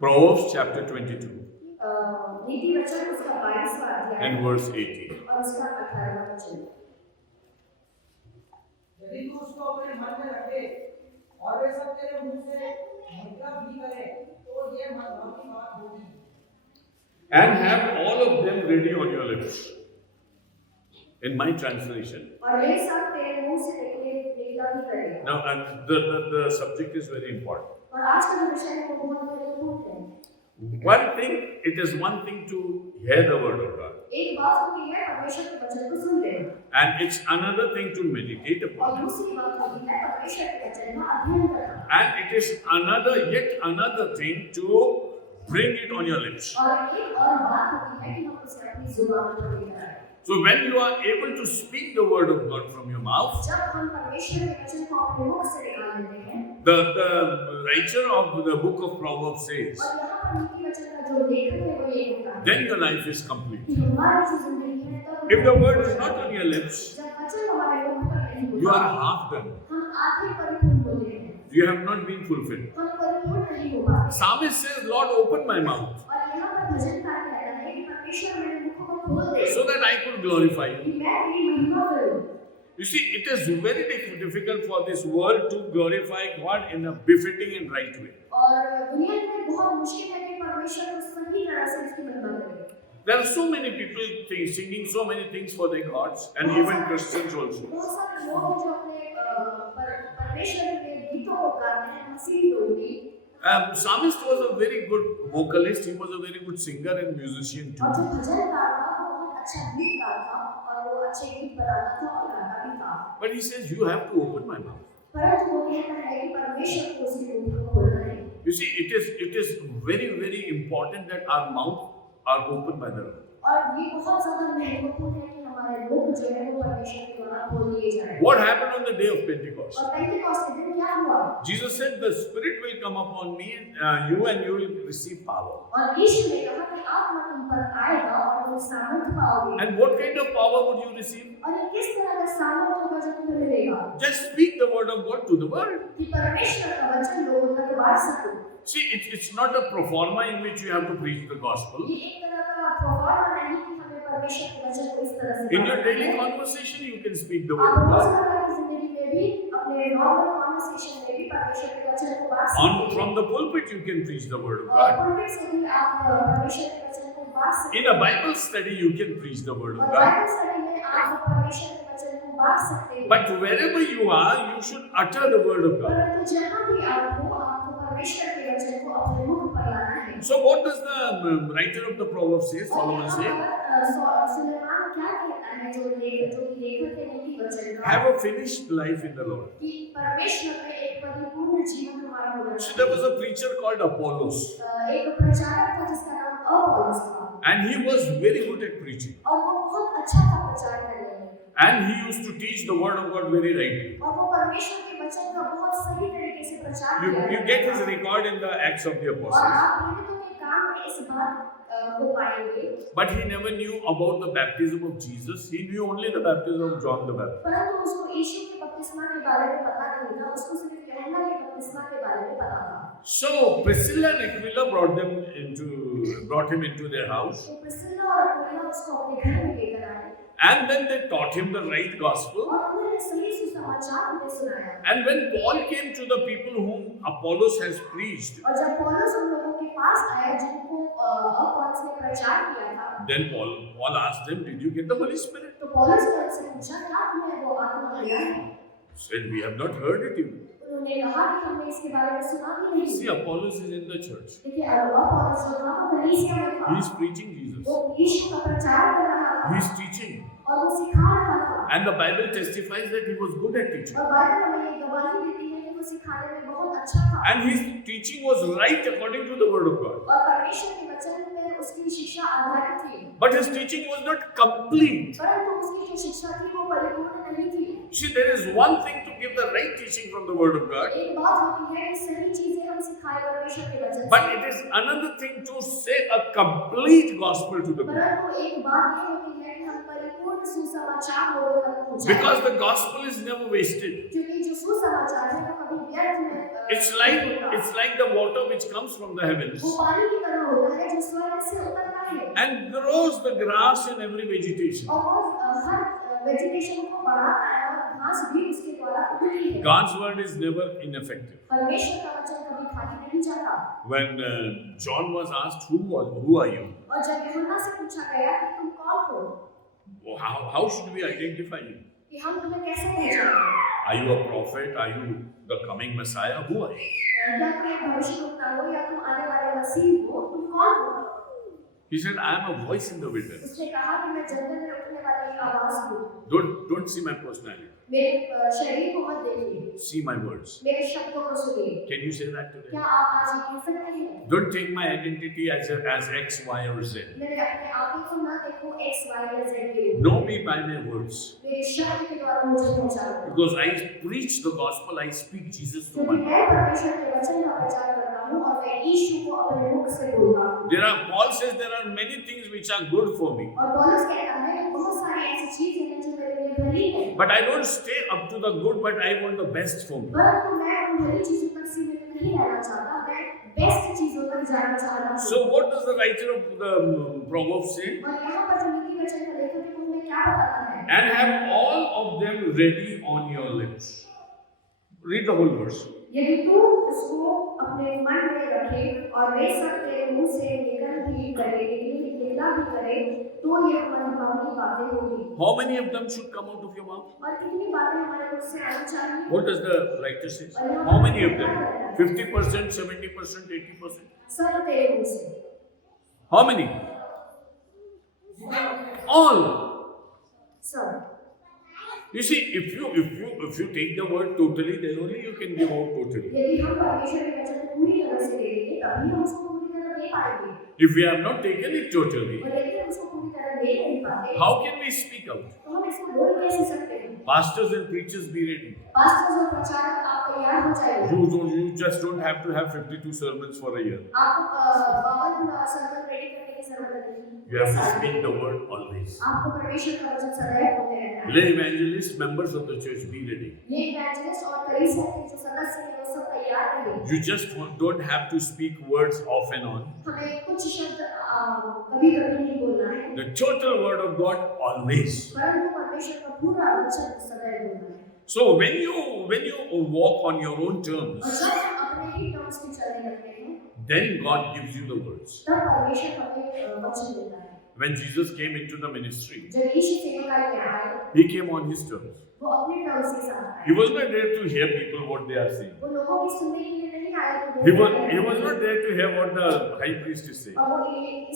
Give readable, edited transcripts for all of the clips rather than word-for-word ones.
Proverbs chapter 22 नीति वचन उसका 22वां अध्याय and verse 18. और उसका 18वां वचन। यदि तू उसको अपने मन में रखे और वे सब तेरे मुंह से मतलब भी करे तो ये मनभावी बात होगी। And have all of them ready on your lips. In my translation. और ये सब तेरे मुंह से निकला भी करे। Now, and the subject is very important. और आज का जो विषय है वो बहुत महत्वपूर्ण है। One thing, it is one thing to hear the word of God. एक बात होती है परमेश्वर के वचन को सुन लेना। And it's another thing to meditate और upon. दूसरी बात होती है परमेश्वर के वचन का अध्ययन करना। And it is yet another thing to bring it on your lips. और एक और बात होती है कि हम उसे अपनी जुबान पर लेकर आए। So when you are able to speak the word of God from your mouth, जब हम परमेश्वर के वचन को अपने मुख से निकाल लेते हैं, the writer of the book of Proverbs says, और यहाँ पर नीति वचन का जो लेखक है वो ये कहता है then your life is complete. कि हमारी जो जिंदगी है तब If the word is not on your lips, जब वचन हमारे मुख पर नहीं होता, you are half done. हम आधे परिपूर्ण होते हैं, You have not been fulfilled. हम परिपूर्ण नहीं हो पाते। Psalmist says, Lord, open my mouth और यहाँ पर भजनकार कहता है कि परमेश्वर मेरे मुख को खोल दे so that I could glorify you. कि मैं तेरी महिमा करूं। You see, it is very difficult for this world to glorify God in a befitting and right way. और दुनिया में बहुत मुश्किल है कि परमेश्वर को सही तरह से इसकी महिमा करें। There are so many people singing so many things for their gods, and even Christians also. बहुत सारे लोग हैं जो अपने परमेश्वर के गीतों को गाते हैं, मसीही लोग भी। Psalmist was a very good vocalist. He was a very good singer and musician और जो too. भजनकार था वो बहुत अच्छा गीतकार था और वो अच्छे गीत बनाता था और गाता भी था। But he says, you have to open my mouth. परंतु वो कहता है कि परमेश्वर को उसके मुख को खोलना है। You see, it is very important that our mouth are opened by the Lord. और ये बहुत ज़्यादा महत्वपूर्ण है कि हमारे मुख जो है वो परमेश्वर के द्वारा खोल लिए जाएं। What happened on the day of Pentecost? और पेंटेकोस्ट के दिन क्या हुआ? Jesus said, the Spirit will come upon me, and you will receive power. और यीशु ने कहा कि आत्मा तुम पर आएगा और तुम सामर्थ पाओगे। And what kind of power would you receive? और ये किस तरह का सामर्थ होगा जो तुम्हें मिलेगा? Just speak the word of God to the world. कि परमेश्वर का वचन लोगों तक बांट सको। See, it's not a pro forma in which you have to preach the gospel. ये एक तरह का प्रोफार्मा नहीं कि हमें परमेश्वर के वचन को इस तरह से In your बांटना daily है। conversation, you can speak the word आप of God. रोजमर्रा की जिंदगी में भी अपने नॉर्मल कन्वर्सेशन में भी परमेश्वर के वचन को बांट सकते हैं। From the pulpit, you can preach the word of और God. पुलपिट से भी आप परमेश्वर के वचन को बांट सकते In a Bible study, you can preach the word हैं। of और God. बाइबल स्टडी में आप परमेश्वर के वचन को बांट सकते हैं। But wherever you are, you should utter the word of God. परंतु जहाँ भी आप हो, आपको परमेश्वर के वचन को अपने मुख पर लाना है। So what does the writer of the Proverbs say? Solomon say, Suleman क्या कहता है जो लेखक है नीति वचन का have a finished life in the Lord. कि परमेश्वर में एक परिपूर्ण जीवन हमारा होना So चाहिए। there was a preacher called Apollos, एक प्रचारक था जिसका नाम अपोलोस था and he was very good at preaching. और वो बहुत अच्छा था प्रचार करने में And he used to teach the word of God very rightly. और वो परमेश्वर के वचन का बहुत सही तरीके से प्रचार किया You get his record in the Acts of the और Apostles. आप पीड़ितों के काम में इस बात को पाएंगे। But he never knew about the baptism of Jesus. He knew only the baptism of John the Baptist. परंतु उसको यीशु के बपतिस्मा के बारे में पता नहीं था, उसको सिर्फ यूहन्ना के बपतिस्मा के बारे में पता था। So Priscilla and Aquila brought him into their house, तो प्रिस्किला और अक्विला उसको अपने घर में लेकर आए and then they taught him the right gospel. और उन्होंने सही सुसमाचार उन्हें सुनाया। And when Paul came to the people whom Apollos has preached, और जब पौलुस उन लोगों के पास आया जिनको अपोलोस ने प्रचार किया था, then Paul asked them, "Did you get the Holy Spirit?" तो पौलुस ने उनसे पूछा क्या तुम्हें वो आत्मा मिला है? Said, "We have not heard it even." उन्होंने कहा कि हमने इसके बारे में सुना भी नहीं। See, Apollos is in the church. देखिए अपोलोस जो था वो कलीसिया में था। He is preaching Jesus. वो यीशु का प्रचार कर रहा था He is teaching. और वो सिखा रहा था। And the Bible testifies that he was good at teaching. और बाइबल हमें ये गवाही देती है कि वो सिखाने में बहुत अच्छा था। And his teaching was right according to the word of God. और परमेश्वर के वचन में उसकी शिक्षा आधारित थी। But his teaching was not complete. परंतु उसकी जो शिक्षा थी वो परिपूर्ण नहीं थी। See, there is one thing to give the right teaching from the word of God. एक बात होती है कि सही चीजें हम हमें सिखाए परमेश्वर के वचन से। But it is another thing to say a complete gospel to the people. परंतु एक बात ये होती है कि हम परिपूर्ण सुसमाचार लोगों तक पहुंचाएं। Because the gospel is never wasted. क्योंकि जो सुसमाचार है वो कभी व्यर्थ में It's like the water which comes from the heavens वो पानी की तरह होता है जो स्वर्ग से उतरता है and grows the grass in every vegetation. और वो हर वेजिटेशन को बढ़ाता है और घास भी उसके द्वारा उगती है। God's word is never ineffective. परमेश्वर का वचन कभी खाली नहीं जाता। When John was asked, who are you? और जब यूहन्ना से पूछा गया कि तुम कौन हो, How should we identify you? कि हम तुम्हें कैसे पहचानें? Are you a prophet? Are you the coming Messiah? Who are you? क्या तुम एक भविष्यवक्ता हो या तुम आने वाले मसीह हो? तुम कौन हो? He said, I am a voice in the wilderness. उसने कहा कि मैं जंगल में उठने वाली एक आवाज हूँ। Don't see my personality. मेरे शरीर को मत देखिए, See my words. मेरे शब्दों को सुनिए। Can you say that today? क्या आप आज ये कह सकते हैं? Don't take my identity as X, Y, or Z. मेरे अपने आप ही को ना देखो X, Y या Z के रूप में। Know me by my words. मेरे शब्द के द्वारा मुझे पहचानो। Because I preach the gospel, I speak Jesus to क्योंकि my मैं परमेश्वर के वचन का प्रचार करता हूँ और मैं यीशु को अपने मुख से बोलता हूँ। Paul says there are many things which are good for me. और पौलुस कहता है कि बहुत सारी ऐसी चीजें हैं जो मेरे लिए भली हैं। But I don't stay up to the good, but I want the best for me. परंतु मैं उन भली चीजों तक सीमित नहीं रहना चाहता, मैं बेस्ट चीजों तक जाना चाहता हूँ। So what does the writer of the Proverbs say? और यहाँ पर जो नीति वचन का लेखक है वो हमें क्या बताता है? And have all of them ready on your lips. Read the whole verse. यदि तू उसको अपने मन में रखे और वे सब तेरे मुंह से निकला भी करे तो ये मनभावनी बातें होगी। How many of them should come out of your mouth? और कितनी बातें हमारे मुख से आनी चाहिए? What does the writer say? How many of them? 50%, 70%, 80%? सब तेरे मुंह से। How many? All. सब। You see, if you take the word totally, then only you can give out totally. यदि हम परमेश्वर के वचन को पूरी तरह से ले लेंगे तभी हम उसको पूरी तरह दे पाएंगे। If we have not taken it totally, और यदि हम उसको पूरी तरह दे नहीं पाते, how can we speak out? तो हम इसको बोल कैसे सकते हैं? Pastors and preachers, be ready. Pastors और प्रचारक आप तैयार हो जाइए। You just don't have to have 52 sermons for a year. आपको 52 सर्मन रेडी करने की जरूरत नहीं। You have to speak the word always. आपको परमेश्वर का वचन सदैव बोलते रहना है। Lay evangelists, members of the church, be ready. ये इवेंजलिस्ट और कलीसिया के जो सदस्य हैं वो सब तैयार रहे। You just don't have to speak words off and on. हमें कुछ शब्द कभी-कभी नहीं बोलना है। The total word of God always. परंतु परमेश्वर का पूरा वचन सदैव बोलना है। So when you walk on your own terms, और जब हम अपने ही टर्म्स में चलने लगते हैं, then God gives you the words. तब परमेश्वर हमें वचन देता है। When Jesus came into the ministry, जब यीशु सेवकाई में आए, he came on his terms. वो अपने टर्म्स के साथ आए। He was not there to hear people what they are saying. वो लोगों की सुनने के लिए नहीं आया कि He was not there to hear what the high priest is saying. और वो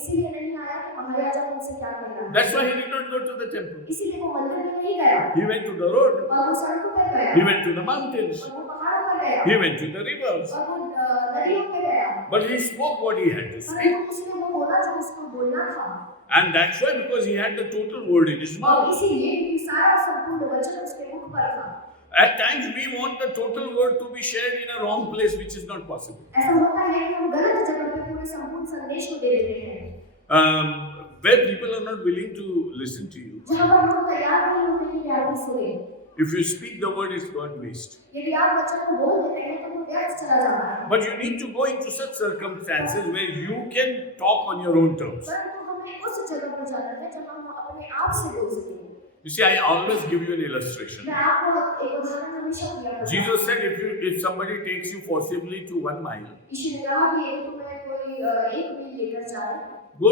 इसीलिए नहीं आया कि महायाजक उनसे क्या कह रहा है। That's why he did not go to the temple. इसीलिए वो मंदिर में नहीं गया। He went to the road. और वो सड़कों पर गया। He went to the mountains. और वो पहाड़ों पर गया। He went to the rivers. और वो नदियों पे गया। But he spoke what he had to say. परंतु उसने वो बोला जो उसको बोलना था। And that's why, because he had the total word in his और mouth. इसीलिए क्योंकि सारा संपूर्ण वचन उसके मुख पर था। At times we want the total word to be shared in a wrong place, which is not possible. ऐसा होता है कि हम गलत जगह पे पूरे संपूर्ण संदेश को दे देते हैं। Where people are not willing to listen to you. जहाँ पर लोग तैयार नहीं होते कि आपको सुने। If you speak the word, it's gone waste. यदि आप वचन को बोल देते हैं तो वो व्यर्थ चला जाता है। But you need to go into such circumstances where you can talk on your own terms. परंतु हमें उस जगह पर जाना है जहाँ हम अपने आप से बोल सकें। You see, I always give you an illustration. मैं आपको एक उदाहरण हमेशा दिया करता हूँ। Jesus said, if somebody takes you forcibly to 1 mile, यीशु ने कहा कि यदि तुम्हें कोई 1 मील लेकर जाए, go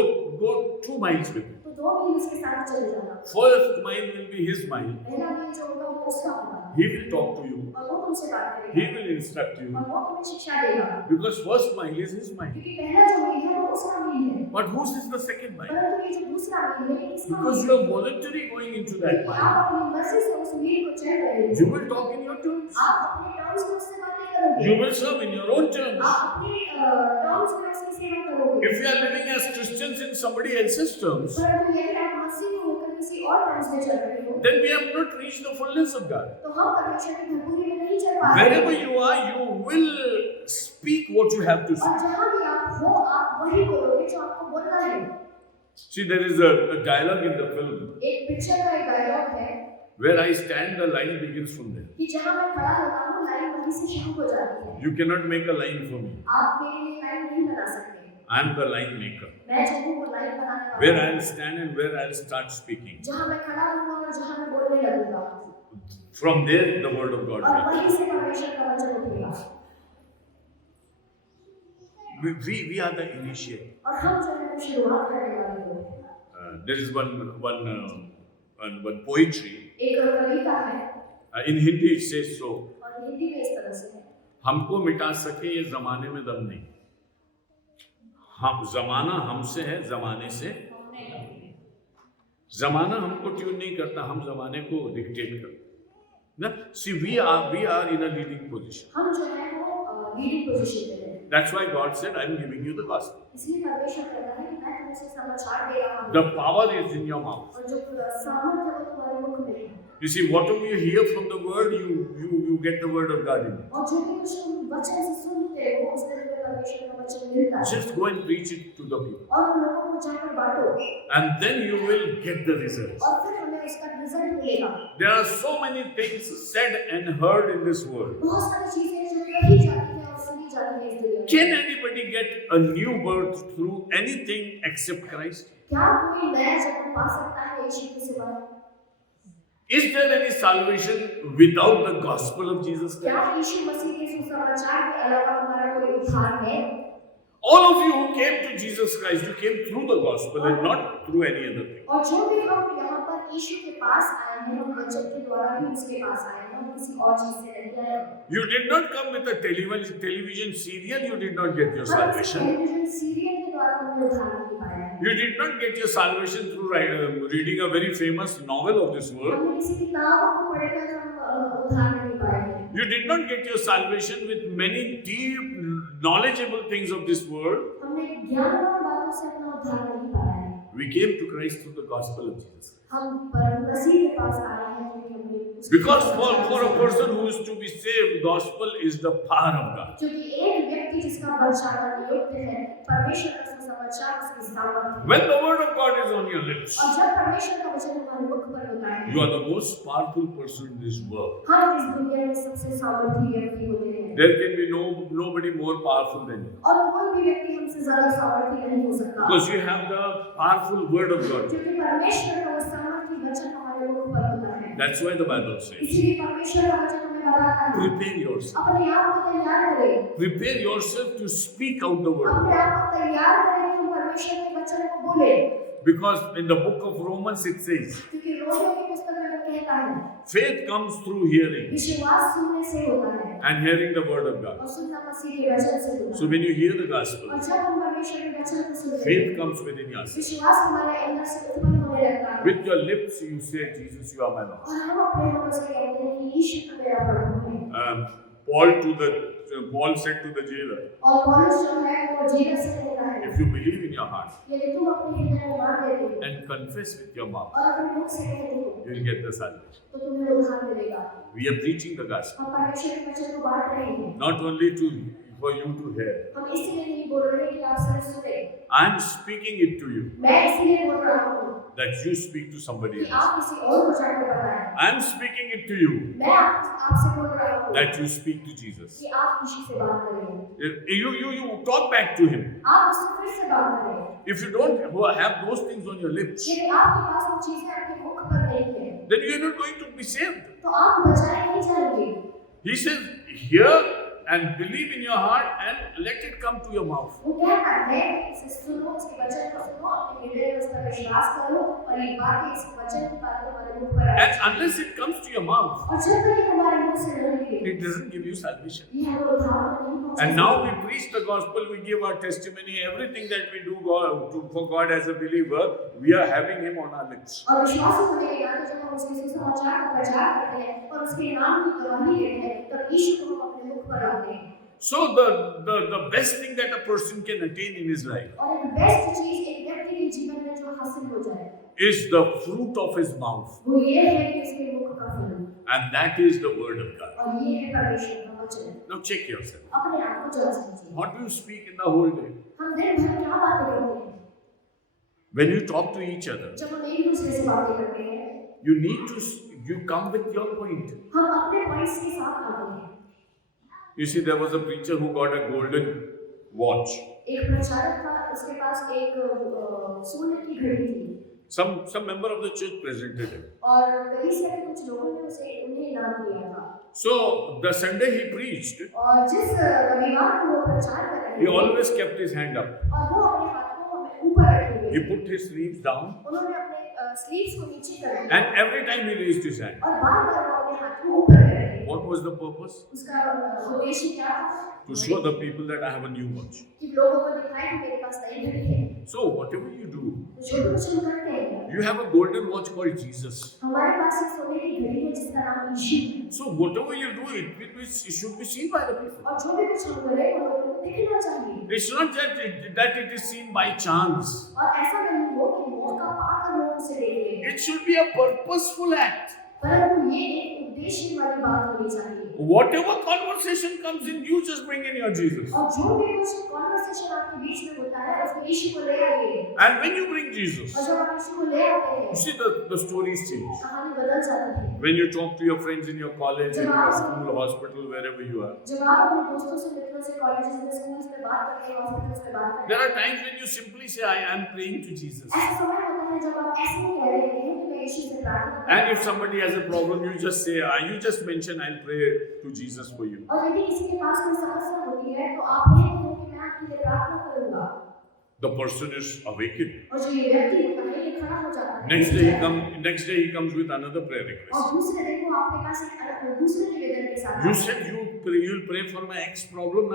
2 miles with him. तो 2 मील उसके साथ चले जाना। First mile will be his mile. पहला मील जो होगा वो उसका होगा। He will talk to you. और वो तुमसे बात करेगा। He will instruct you. और वो तुम्हें शिक्षा देगा। Because first mile is his mile. क्योंकि पहला जो मील है वो उसका मील है। But whose is the second mile? परंतु ये जो दूसरा मील है ये किसका Because मील you है? are voluntarily going into that आप mile. अपनी मर्जी से उस मील को चल रहे हो। You will talk in your terms. आप अपने टर्म्स में उससे बातें करोगे। You will serve in your own terms. आप अपने टर्म्स में उसकी सेवा करोगे। If you are living as Christians in somebody else's terms, परंतु यदि आप मसीह होकर किसी और टर्म्स में चल रहे हो, then we have not reached the fullness of God. तो हम परमेश्वर की भरपूरी में नहीं चल पा रहे। Wherever you are, you will speak what you have to और say. जहाँ भी आप हो आप वही बोलोगे जो आपको बोलना है। See, there is a dialogue in the film एक पिक्चर का एक डायलॉग है where I stand, the line begins from there. कि जहाँ मैं खड़ा होता हूँ लाइन वहीं से शुरू हो जाती है। You cannot make a line for me. आप मेरे लिए लाइन नहीं बना सकते। I am the line maker. मैं जो हूँ वो लाइन बनाने वाला Where हूँ। I'll stand and where I'll start speaking. जहाँ मैं खड़ा हूँ और जहाँ मैं बोलने लगूंगा From there, the word of God और will वहीं से परमेश्वर का वचन उठेगा। we are the initiator. और हम जो है वो शुरुआत करने वाले लोग हैं। There is one poetry. एक कविता है In Hindi it says so. और हिंदी में इस तरह से है। हमको मिटा सके ये जमाने में दम नहीं। हम जमाना हमसे है, जमाने से जमाना हमको ट्यून नहीं करता, हम जमाने को डिक्टेट करते ना। See, we are in a leading position. हम जो है वो लीडिंग पोजीशन पे हैं। That's why God said, I'm giving you the gospel. इसलिए परमेश्वर कहता है कि मैं तुमसे समाचार दे रहा हूँ The power is in your mouth. और जो सामर्थ है वो तुम्हारे मुख में है। You see, whatever you hear from the word, you get the word of God in it. और जो भी कुछ तुम वचन से सुनते हो उससे तुम्हें परमेश्वर का वचन मिलता है। Just go and preach it to the people. और उन लोगों को जाकर बांटो And then you will get the results. और फिर हमें इसका रिजल्ट मिलेगा। There are so many things said and heard in this world. बहुत सारी चीजें जो कही जाती हैं और सुनी जाती हैं इस दुनिया में। Can anybody get a new birth through anything except Christ? क्या कोई नया जन्म पा सकता है यीशु के सिवा? Is there any salvation without the gospel of Jesus क्या Christ? यीशु मसीह के सुसमाचार के अलावा हमारा कोई उद्धार है? All of you who came to Jesus Christ, you came through the gospel and not through any other thing. और जो भी हम यहाँ पर यीशु के पास आए हैं हम वचन के द्वारा ही उसके पास आए हैं, हम किसी और चीज से नहीं आए। You did not come with a television serial, you did not get your salvation. Television serial के द्वारा हमने उद्धार नहीं पाया है। You did not get your salvation through reading a very famous novel of this world. हमने किसी किताब को पढ़कर हम उद्धार नहीं पाए हैं। You did not get your salvation with many deep, knowledgeable things of this world. हमने ज्ञानवान बातों से अपना उद्धार नहीं पाया है। We came to Christ through the gospel of Jesus. हम परम मसीह के पास आए हैं क्योंकि हमने उसके Because साथ for a person who is to be saved, gospel is the power of God. क्योंकि एक व्यक्ति जिसका बचाना नियुक्त है परमेश्वर का सुसमाचार उसकी सामर्थ है। When the word of God is on your lips, और जब परमेश्वर का वचन हमारे मुख पर होता है you are the most powerful person in this world. हम इस दुनिया में सबसे सामर्थी व्यक्ति होते हैं There can be nobody more powerful than you. और कोई भी व्यक्ति हमसे ज्यादा सामर्थी नहीं हो सकता Because you have the powerful word of God. क्योंकि परमेश्वर का वो सामर्थी वचन हमारे मुख पर होता है। That's why the Bible says, इसीलिए परमेश्वर का वचन हमें बताता है prepare yourself. अपने आप को तैयार करें, Prepare yourself to speak out the word of अपने God. आप को तैयार करें कि हम परमेश्वर के वचन को बोले। Because in the book of Romans it says, क्योंकि रोमियो की पुस्तक में वो कहता है faith comes through hearing विश्वास सुनने से होता है and hearing the word of God. और सुनना मसीह के वचन से होता So है। when you hear the और gospel, जब हम परमेश्वर के वचन को सुनते हैं faith comes within us. विश्वास हमारे अंदर से उत्पन्न होने लगता है With your lips you say, Jesus, you are my Lord. और हम अपने होठों से कहते हैं कि यीशु तो मेरा प्रभु है। Paul said to the jailer, और पौलुस जो है वो जेलर से कहता है if you believe in your heart यदि तुम अपने हृदय में मान लेते हो and confess with your mouth, और अपने मुख से कहते हो you will get the salvation. तो तुम्हें उद्धार मिलेगा। We are preaching the gospel, हम परमेश्वर के वचन को बांट रहे हैं। not only for you to hear. हम इसलिए नहीं बोल रहे कि आप सिर्फ सुने, I am speaking it to you, मैं इसलिए बोल रहा हूँ that you speak to somebody कि else. आप किसी और को जाकर बताएं। I am speaking it to you, मैं आपसे बोल रहा हूँ that you speak to Jesus. कि आप यीशु से बात करें, You talk back to him. आप उससे फिर से बात करें। If you don't have those things on your lips, यदि आपके पास वो चीजें आपके मुख पर नहीं है then you are not going to be saved. तो आप बचाए नहीं जाएंगे। He says, hear and believe in your heart and let it come to your mouth. वो कहता है इसे सुनो, इसके वचन को सुनो, अपने हृदय में उस पर विश्वास करो और ये बातें इस वचन की बातें हमारे मुख पर आए। And unless it comes to your mouth, और जब तक ये हमारे मुख से न निकले it doesn't give you salvation. ये हमें उद्धार को नहीं पहुंचा And now we सकता। preach the gospel, we give our testimony, everything that we do for God as a believer, we are having Him on our lips. और विश्वास होने के नाते जब हम उसके सुसमाचार का प्रचार करते हैं और उसके नाम की गवाही देते हैं तब यीशु को हम अपने मुख पर लाते हैं। So the best thing that a person can attain in his life और एक बेस्ट चीज एक व्यक्ति के जीवन में जो हासिल हो जाए is the fruit of his mouth, वो ये है कि उसके मुख का फल and that is the word of God. और ये है परमेश्वर का वचन। Now check yourself. अपने आप को जांच लीजिए। What do you speak in the whole day? हम दिन भर क्या बातें करते हैं? When you talk to each other, जब हम एक दूसरे से बातें करते हैं, you come with your point. हम अपने पॉइंट्स के साथ आते हैं। You see, there was a preacher who got a golden watch. एक प्रचारक था, उसके पास एक सोने की घड़ी थी। Some member of the church presented him. और कलीसिया के कुछ लोगों ने उन्हें इनाम दिया था। So the Sunday he preached, और जिस रविवार को वो प्रचार कर रहे he थे, always kept his hand up. और वो अपने हाथ को ऊपर रखे हुए He थे। put his sleeves down, उन्होंने अपने स्लीव्स को नीचे कर दिया and every time he raised his hand. और बार-बार वो अपने हाथ को ऊपर कर रहे थे। What was the purpose? उसका उद्देश्य क्या था? To show the people that I have a new watch. कि लोगों को दिखाए कि मेरे पास नई घड़ी है। So whatever you do, तो जो कुछ हम करते हैं, you have a golden watch called Jesus. हमारे पास एक सोने की घड़ी है जिसका नाम यीशु है। So whatever you do, it should be seen by the people. और जो भी कुछ हम करें वो लोगों को दिखना चाहिए। It's not that it is seen by chance. और ऐसा नहीं हो कि मौका पाकर लोग उसे देखें। It should be a purposeful act. परंतु ये एक उद्देश्य वाली बात होनी चाहिए। Whatever conversation comes in, you just bring in your Jesus. और जो भी कुछ कॉन्वर्सेशन आपके बीच में होता है, उसमें यीशु को ले आइए। And when you bring Jesus, और जब आप यीशु को ले आते हैं, you see the stories change. कहानी बदल जाती है। When you talk to your friends in your college, in your school, hospital, wherever you are. जब आप अपने दोस्तों से, मित्रों से, कॉलेजेस में, स्कूल्स में बात करते हैं, हॉस्पिटल्स में बात करते There हैं, are times when you simply say, I am praying to Jesus. ऐसा समय होता है जब आप ऐसे नहीं कह रहे हैं कि मैं यीशु से प्रार्थना करता हूं। And if somebody has a problem, you just say, you just mention, I'll pray to Jesus for you. और यदि किसी के पास कोई समस्या होती है तो आप कहते हैं कि मैं आपके लिए प्रार्थना करूंगा। The person is awakened. और जो ये व्यक्ति होता है, ये खड़ा हो जाता है। Next day he comes with another prayer और request. दूसरे दिन वो आपके पास एक दूसरे निवेदन के साथ You आता है। said you'll pray for my ex problem.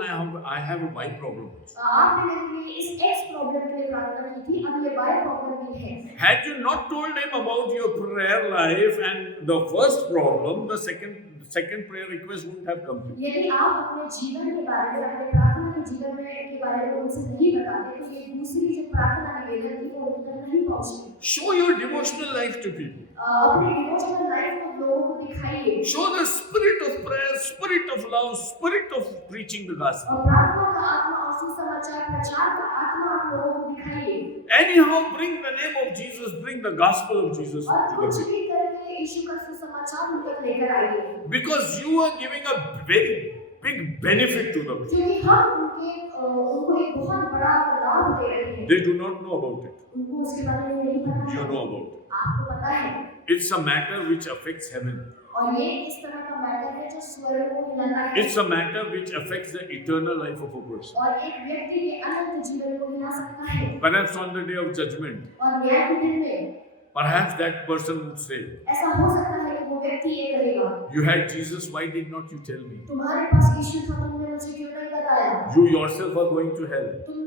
I have a Y problem. आपने मेरे लिए इस एक्स प्रॉब्लम के लिए प्रार्थना की थी, अब ये वाई प्रॉब्लम भी है। Had you not told him about your prayer life and the first problem, the second prayer request wouldn't have come to you. यदि आप अपने जीवन के बारे में, अपने प्रार्थना के जीवन में के बारे में उनसे नहीं बताते तो ये दूसरी जो प्रार्थना निवेदन थी वो उन तक नहीं पहुंचती। Show your devotional life to people. अपने डिवोशनल लाइफ को लोगों को दिखाइए। Show the spirit of prayer, spirit of love, spirit of preaching the gospel. और प्रार्थना का आत्मा और सुसमाचार प्रचार का आत्मा आप लोगों को दिखाइए। Anyhow, bring the name of Jesus, bring the gospel of Jesus और to the कुछ people. भी करके यीशु का सुसमाचार उन तक लेकर आइए। Because you are giving a very big benefit to them. क्योंकि हम उनको एक बहुत बड़ा लाभ दे रहे हैं। They do not know about it. उनको उसके बारे में नहीं पता You है। know about it. आपको पता है। It's a matter which affects heaven. और ये इस तरह का मैटर है जो स्वर्ग को हिलाता है। It's a matter which affects the eternal life of a person. और एक व्यक्ति के अनंत जीवन को हिला सकता है। Perhaps on the day of judgment, और न्याय के दिन में perhaps that person would say, ऐसा हो सकता है कि वो व्यक्ति ये कहेगा, you had Jesus, why did not you tell me? तुम्हारे पास यीशु था, तुमने मुझे क्यों नहीं बताया? You yourself are going to hell, तुम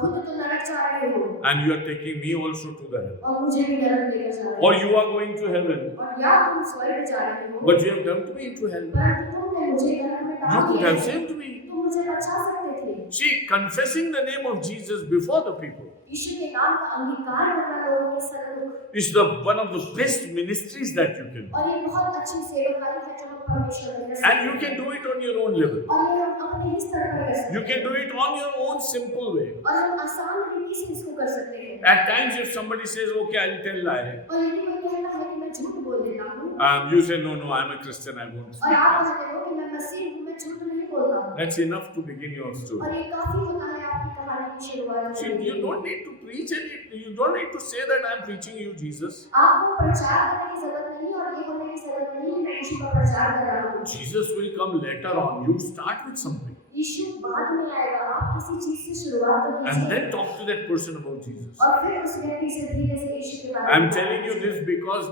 खुद तो नरक जा रहे हो and you are taking me also to the hell. और मुझे भी नरक लेकर जा रहे हो। Or you are going to heaven, और या तुम स्वर्ग जा रहे हो, but you have dumped me into hell. परंतु तुमने मुझे नरक में You डाल could दिया। have saved me. तुम मुझे बचा सकते थे। See, confessing the name of Jesus before the people यीशु के नाम का अंगीकार करना लोगों के सम्मुख, is one of the best ministries that you can do. और ये बहुत अच्छी सेवकाई है जो हम परमेश्वर में कर सकते And you हैं। can do it on your own level. और ये हम अपने ही स्तर पर कर सकते You हैं। can do it on your own simple way. और हम आसान रीति से इसको कर सकते हैं। At times, if somebody says, okay, I'll tell lie, और यदि कोई कहता है कि मैं झूठ बोल देता हूँ, you say, no, I'm a Christian, I won't. और आप कहते हो कि मैं मसीह हूँ, मैं झूठ नहीं बोलता हूँ, That's enough to begin your और story. ये काफी होता है आपकी कहानी की शुरुआत See, you में। don't need to preach you don't need to say that I'm preaching you Jesus. आपको प्रचार करने की जरूरत नहीं है और ये बोलने की जरूरत नहीं है मैं यीशु का प्रचार कर रहा हूँ। Jesus will come later on. You start with something. यीशु बाद में आएगा, आप किसी चीज से शुरुआत तो And कीजिए then talk to that person about Jesus. और फिर उस व्यक्ति से धीरे से यीशु के बारे में I'm बात telling you कीजिए। this because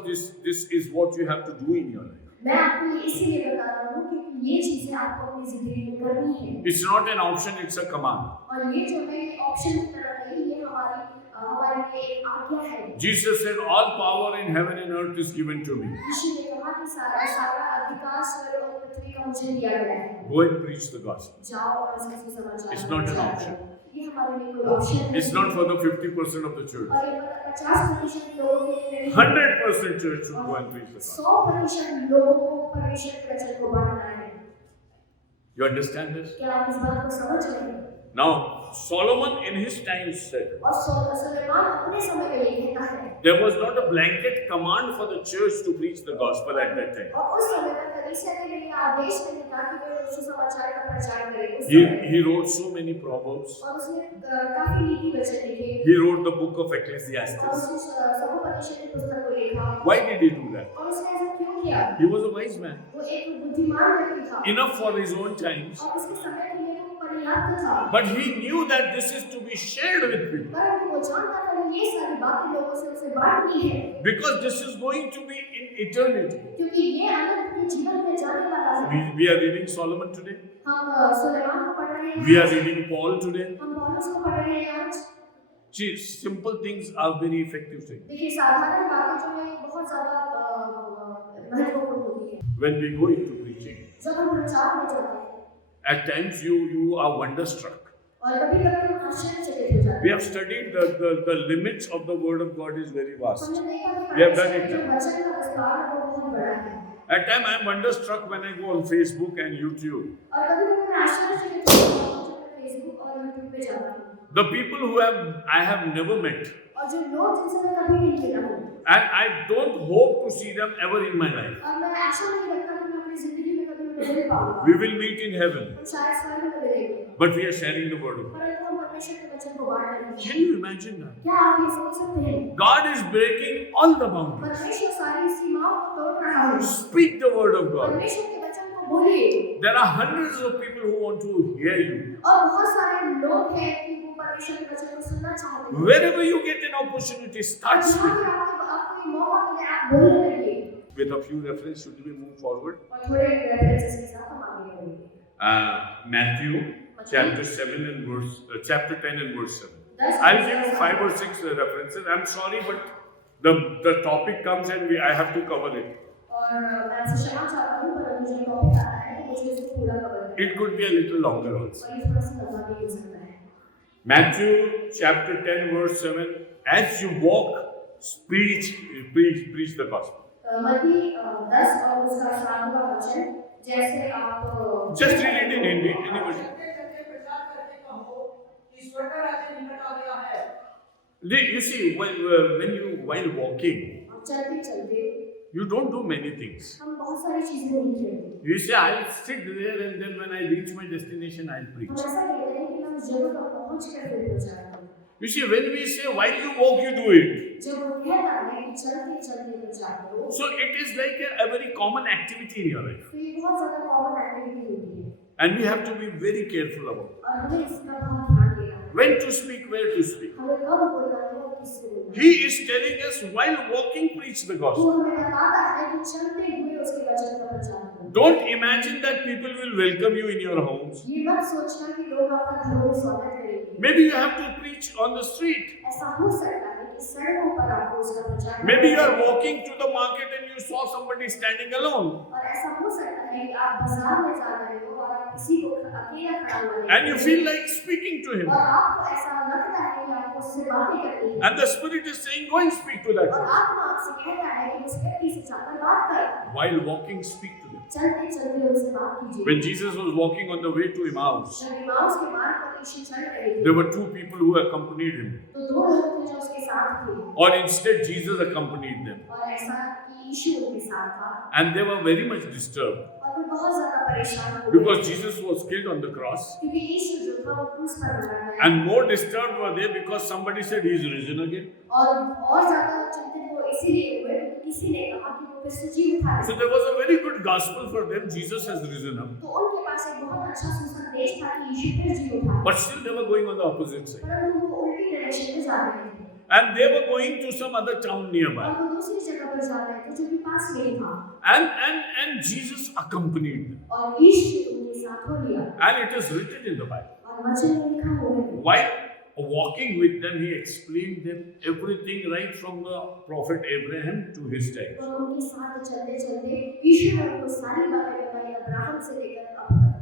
this is what you have to do in your life. मैं आपको ये इसलिए बता रहा हूँ क्योंकि ये चीजें आपको अपनी जिंदगी में करनी है It's not an option, it's a command. और ये जो है ये ऑप्शन की तरह नहीं, ये हमारे लिए एक आज्ञा है। Jesus said, all power in heaven and earth is given to me. यीशु ने कहा कि सारा अधिकार स्वर्ग और पृथ्वी का मुझे दिया गया है। Go and preach the gospel. जाओ और इसका सुसमाचार It's not an प्रचार option. करो। ये हमारे लिए कोई ऑप्शन नहीं It's not for the 50% of the church. और ये 50% लोगों के लिए नहीं, 100% church should go and preach the gospel. 100% लोगों को परमेश्वर के वचन को बांटना है। You understand this? क्या आप इस बात को समझ रहे हैं? Now, Solomon in his time said, और सुलेमान अपने समय में ये कहता है, there was not a blanket command for the church to preach the gospel at that time. और उस समय पर कलीसिया के लिए आदेश नहीं था कि वे सुसमाचार का प्रचार करें। उस समय He wrote so many proverbs. और उसने काफी नीति वचन लिखे He wrote the book of और Ecclesiastes. उसने समुपदेशक की पुस्तक को लिखा। Why did he do that? और उसने ऐसा क्यों किया? He was a wise man. वो एक बुद्धिमान व्यक्ति था Enough for his own times. और उसके समय के लिए वो पर्याप्त था। But he knew that this is to be shared with people. परंतु वो जानता था कि ये सारी बातें लोगों से उसे बांटनी है, Because this is going to be in eternity. क्योंकि ये अनंत के जीवन में जाने वाला है। We are reading Solomon today. हम सुलेमान को पढ़ रहे हैं। We are reading Paul today. हम पौलुस को पढ़ रहे हैं आज। See, simple things are very effective things. देखिए साधारण बातें जो है बहुत ज्यादा महत्वपूर्ण होती है। When we go into preaching, जब हम प्रचार में जाते हैं at times you are wonderstruck. और कभी-कभी हम आश्चर्यचकित हो जाते We हैं। have studied the limits of the word of God is very vast. हमने देखा कि We have done it. जो वचन का विस्तार है वो बहुत बड़ा है। At times I am wonderstruck when I go on Facebook and YouTube. और कभी-कभी मैं आश्चर्यचकित होती हूँ जब मैं फेसबुक और यूट्यूब पे जाती हूँ। The people who I have never met, और जो लोग जिनसे मैं कभी नहीं मिला हूँ and I don't hope to see them ever in my life. और मैं आशा नहीं रखता कि मैं अपनी जिंदगी में कभी उन्हें मिल पाऊंगा। We will meet in heaven, हम शायद स्वर्ग में मिलेंगे, but we are sharing the word of God. परंतु हम परमेश्वर के वचन को बांट रहे हैं। Can you imagine that? क्या आप ये सोच सकते हैं? God is breaking all the boundaries. परमेश्वर सारी सीमाओं को तोड़ रहा है। Speak the word of God. परमेश्वर के वचन को बोलिए। There are hundreds of people who want to hear you. और बहुत सारे लोग हैं कि वो परमेश्वर के वचन को सुनना चाहते हैं। Wherever you get an opportunity, start और जहाँ speaking. भी आपको ये मौका मिले आप बोलने लगिए। With a few references, should we move forward? और थोड़े रेफरेंसेस के साथ हम आगे बढ़ेंगे। Matthew chapter 7 and chapter 10 and verse 7. I'll give you 5 or 6 references. I'm sorry, but the topic comes and I have to cover it. और मैं आपसे क्षमा चाहता हूँ परंतु जो टॉपिक आता है तो मुझे इसको पूरा कवर करना है। It could be a little longer also. और ये थोड़ा सा लंबा भी हो सकता है। Matthew chapter 10 verse 7. As you walk, preach the gospel. मत्ती 10 और उसका 7वां वचन जैसे आप Just read it in Hindi. Anybody? चलते-चलते प्रचार करके कहो कि स्वर्ग का राज्य निकट आ गया है। You see, while walking, आप चलते-चलते you don't do many things. हम बहुत सारी चीजें नहीं करते। You say, I'll sit there and then when I reach my destination, I'll हम preach. ऐसा कहते हैं कि हम उस जगह पर पहुंच कर फिर प्रचार करें। You see, when we say, while you walk, you do it. जब वो कहता है कि चलते-चलते प्रचार करो, So it is like a very common activity in your life. तो ये बहुत ज्यादा कॉमन एक्टिविटी होती है And we have to be very careful about it. और हमें इसका बहुत ध्यान देना है। When to speak, where to speak. हमें कब बोलना है और किससे बोलना है। He is telling us, while walking, preach the वो gospel. हमें बताता है कि चलते हुए उसके वचन का प्रचार करो। Don't imagine that people will welcome you in your homes. ये मत सोचना कि लोग आपका घरों में स्वागत करेंगे। Maybe you have to preach on the street. ऐसा हो सकता है कि सड़कों पर आपको उसका प्रचार करना Maybe you are है। walking to the market and you saw somebody standing alone. और ऐसा हो सकता है कि आप बाजार में जा रहे हो और आप किसी को अकेला खड़ा हुआ देख And you रहे हो। feel like speaking to him. और आपको ऐसा लगता है कि आपको उससे बातें करनी है And the Spirit is saying, go and speak to that और person. आत्मा आपसे कहता है कि उस व्यक्ति से जाकर बात कर। While walking, speak to them. चलते चलते उनसे बात कीजिए। When Jesus was walking on the way to Emmaus, जब इमाउस के मार्ग पर यीशु चल रहे थे there were 2 people who accompanied him. तो 2 लोग थे जो उसके साथ थे Or instead, Jesus accompanied them. और ऐसा कि यीशु उनके साथ था And they were very much disturbed और वे बहुत ज्यादा परेशान हो because गए Jesus was killed on the cross. क्योंकि यीशु जो था वो क्रूस पर मरा गया And more disturbed were they because somebody said he is risen again. और ज्यादा चिंतित वो इसीलिए हुए क्योंकि किसी ने कहा कि वो फिर से जी उठा है। So there was a very good gospel for them. Jesus has risen up. तो उनके पास एक बहुत अच्छा सुसंदेश था कि यीशु फिर जी उठा है। But still they were going on the opposite side. परंतु वो उल्टी डायरेक्शन में जा रहे थे And they were going to some other town nearby. और वो दूसरी जगह पर जा रहे थे जो कि पास में ही था And Jesus accompanied them. और यीशु उनके साथ हो लिया And it is written in the Bible. और वचन में लिखा हुआ है While walking with them, he explained them everything right from the prophet Abraham to his time. और उनके साथ चलते चलते यीशु ने उनको सारी बातें बताई अब्राहम से लेकर अब तक।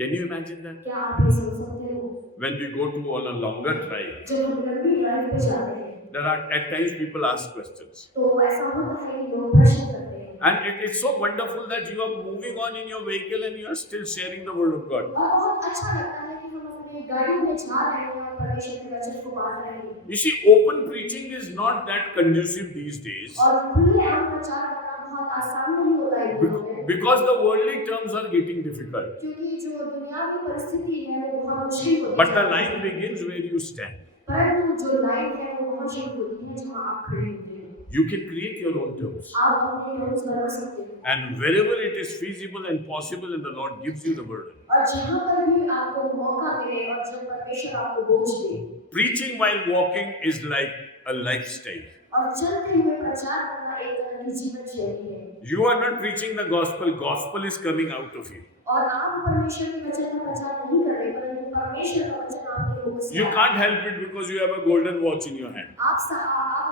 Can you imagine that? क्या आप ये सोच सकते हो When we go to on a longer drive, जब हम लंबी ड्राइव पे जाते हैं there are at times people ask questions. तो ऐसा होता है कि लोग प्रश्न करते हैं And it's so wonderful that you are moving on in your vehicle and you are still sharing the word of God. और बहुत अच्छा लगता है कि हम अपने गाड़ी में जा रहे हैं और परमेश्वर के वचन को बांट रहे हैं। You see, open preaching is not that conducive these days और खुलेआम प्रचार करना बहुत आसान नहीं होता है इन दिनों में। because the worldly terms are getting difficult. क्योंकि जो दुनियावी परिस्थिति है वो बहुत मुश्किल होती है। But the line begins where you stand. परंतु जो लाइन है वो वहाँ शुरू होती है जहाँ आप खड़े होते हैं। You can create your own terms. आप अपने terms बना सकते हैं। And wherever it is feasible and possible and the Lord gives you the burden. और जहाँ पर भी आपको मौका मिले और जब परमेश्वर आपको बोझ दे। Preaching while walking is like a lifestyle. और चलते हुए प्रचार करना एक तरह की जीवन शैली है। You are not preaching the gospel. Gospel is coming out of you. और आप परमेश्वर के वचन का प्रचार नहीं कर रहे परंतु परमेश्वर का वचन आपके मुख से You can't help it because you have a golden watch in your hand. आप